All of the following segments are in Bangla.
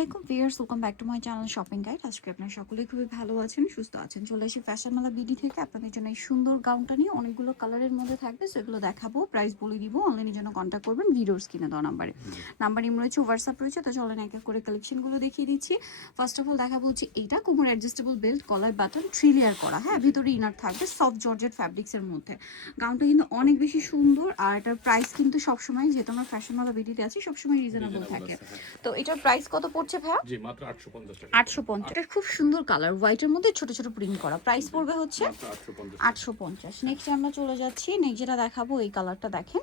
আলাইকুম viewers, welcome back to my channel shopping guide. আজকে আপনারা সকলেই খুবই ভালো আছেন, সুস্থ আছেন। চলে এসে ফ্যাশন মেলা বিডি থেকে আপনাদের জন্য এই সুন্দর গাউনটা নিয়ে অনেকগুলো কালারের মধ্যে থাকবে, সেগুলো দেখাবো, প্রাইস বলে দিব। অনলাইনের জন্য কন্ট্যাক্ট করবেন ভিডিওর স্ক্রিনে দেওয়া নাম্বার ইম রয়েছে, হোয়াটসঅ্যাপ রয়েছে। তো চলেন এক এক করে কালেকশনগুলো দেখিয়ে দিচ্ছি। ফার্স্ট অফ অল দেখাবো হচ্ছে এইটা কোমর অ্যাডজাস্টেবল বেল্ট, কলার বাটন, 3 লেয়ার করা, হ্যাঁ, ভিতরে ইনার থাকবে সফট জর্জেট ফ্যাব্রিক্সের মধ্যে। গাউনটা কিন্তু অনেক বেশি সুন্দর, আর এটার প্রাইস কিন্তু সবসময়, যেহেতু আমরা ফ্যাশন মেলা বিডিতে আছি, সবসময় রিজনেবল থাকে। তো এটার প্রাইস কত পড়ছে ভাইয়া? জি মাত্র 850 টাকা। 850। এটা খুব সুন্দর কালার, হোয়াইটের মধ্যে ছোট ছোট প্রিন্ট করা। প্রাইস পড়বে হচ্ছে মাত্র 850 850। নেক্সট আমরা চলে যাচ্ছি, নেক্সট যেটা দেখাবো এই কালারটা দেখেন,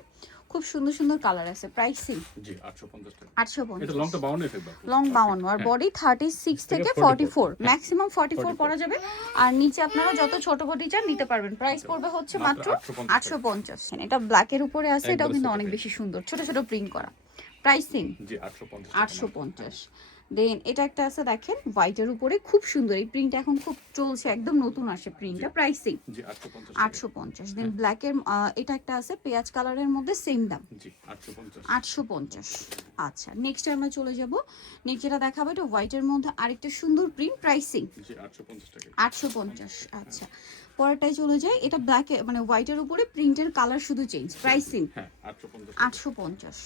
খুব সুন্দর সুন্দর কালার আছে। প্রাইস সেম, জি 850 টাকা। 850। এটা লংটা 52 ফেব্রুয়ারি। লং 52 আর বডি 36 থেকে 44, ম্যাক্সিমাম 44 পরা যাবে। আর নিচে আপনারা যত ছোট বডি চান নিতে পারবেন। প্রাইস পড়বে হচ্ছে মাত্র 850। এটা ব্ল্যাকের উপরে আছে, এটাও কিন্তু অনেক বেশি সুন্দর, ছোট ছোট প্রিন্ট করা। প্রাইস সেম, জি 850 850। দেন এটা একটা আছে দেখেন, হোয়াইটের উপরে খুব সুন্দর, এই প্রিন্ট এখন খুব চলছে, একদম নতুন আসে প্রিন্টটা। প্রাইসিং জি 850 850। দেন ব্ল্যাকের এটা একটা আছে পেঁয়াজ কালারের মধ্যে, সেম দাম জি 850 850। আচ্ছা, নেক্সট আমরা চলে যাব। নেক্সট যেটা দেখাবো এটা হোয়াইটের মধ্যে আরেকটা সুন্দর প্রিন্ট। প্রাইসিং জি 850 টাকা। 850। আচ্ছা, পরেরটাই চলে যায়, এটা ব্ল্যাকে মানে হোয়াইটের উপরে প্রিন্টের কালার শুধু চেঞ্জ। প্রাইসিং হ্যাঁ 850 850।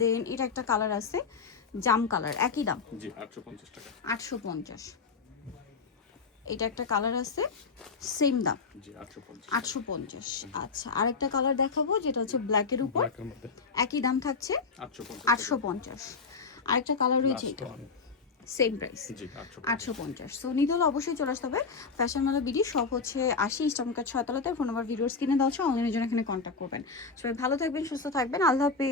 দেন এটা একটা কালার আছে জাম কালার, একই দাম জি 850 টাকা। 850। এটা একটা কালার আছে, সেম দাম জি 850 850। আচ্ছা, আরেকটা কালার দেখাবো যেটা হচ্ছে ব্ল্যাকের উপর, ব্ল্যাকের মধ্যে একই দাম থাকছে 850 850। আরেকটা কালার রয়েছে, এটা সেম প্রাইস জি 850। সো নিতে হলে অবশ্যই চলে আসতে হবে ফ্যাশন মেলা বিডি, সব হচ্ছে 80 ইস্টার্ন কার্ড 6 তলাতে। ফোন নাম্বার ভিডিওর স্ক্রিনে দেওয়া আছে, অনলাইনের জন্য এখানে কন্ট্যাক্ট করবেন। সবাই ভালো থাকবেন, সুস্থ থাকবেন, আল্লাহ হাফেজ।